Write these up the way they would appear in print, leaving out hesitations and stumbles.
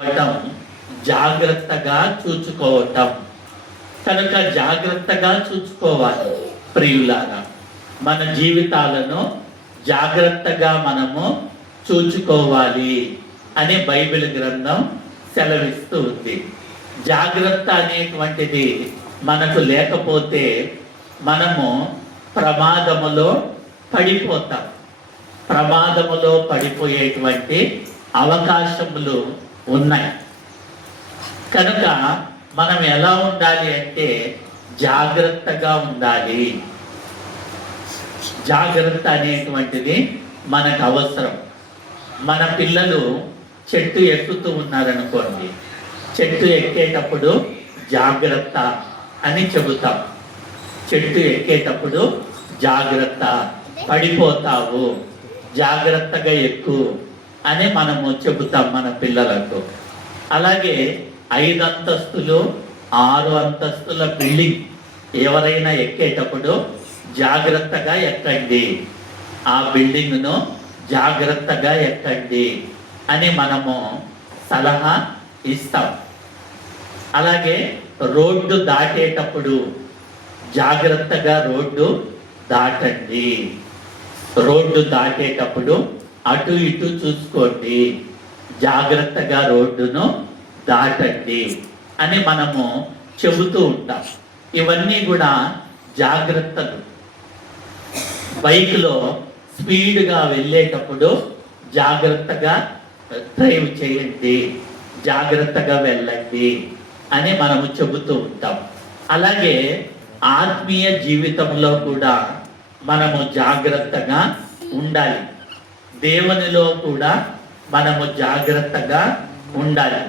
అవటం జాగ్రత్తగా చూసుకోవటం. కనుక జాగ్రత్తగా చూసుకోవాలి ప్రియులారా. మన జీవితాలను జాగ్రత్తగా మనము చూసుకోవాలి అని బైబిల్ గ్రంథం సెలవిస్తూ ఉంది. జాగ్రత్త అనేటువంటిది మనకు లేకపోతే మనము ప్రమాదములో పడిపోతాం. ప్రమాదములో పడిపోయేటువంటి అవకాశములు ఉన్నాయి. కనుక మనం ఎలా ఉండాలి అంటే జాగ్రత్తగా ఉండాలి. జాగ్రత్త అనేటువంటిది మనకు అవసరం. మన పిల్లలు చెట్టు ఎక్కుతూ ఉన్నారనుకోండి, చెట్టు ఎక్కేటప్పుడు జాగ్రత్త అని చెబుతాం. చెట్టు ఎక్కేటప్పుడు జాగ్రత్త, పడిపోతావు, జాగ్రత్తగా ఎక్కు అని మనము చెబుతాం మన పిల్లలకు. అలాగే 5 అంతస్తులు 6 అంతస్తుల బిల్డింగ్ ఎవరైనా ఎక్కేటప్పుడు జాగ్రత్తగా ఎక్కండి, ఆ బిల్డింగ్ను జాగ్రత్తగా ఎక్కండి అని మనము సలహా ఇస్తాం. అలాగే రోడ్డు దాటేటప్పుడు జాగ్రత్తగా రోడ్డు దాటండి, రోడ్డు దాటేటప్పుడు అటు ఇటు చూసుకోండి, జాగ్రత్తగా రోడ్డును దాటండి అని మనము చెబుతూ ఉంటాం. ఇవన్నీ కూడా జాగ్రత్తలు. బైక్లో స్పీడ్గా వెళ్ళేటప్పుడు జాగ్రత్తగా డ్రైవ్ చేయండి, జాగ్రత్తగా వెళ్ళండి అని మనము చెబుతూ ఉంటాం. అలాగే ఆత్మీయ జీవితంలో కూడా మనము జాగ్రత్తగా ఉండాలి. దేవునిలో కూడా మనము జాగ్రత్తగా ఉండాలి.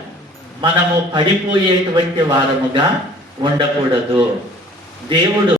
మనము పడిపోయేటువంటి వారముగా ఉండకూడదు. దేవుడు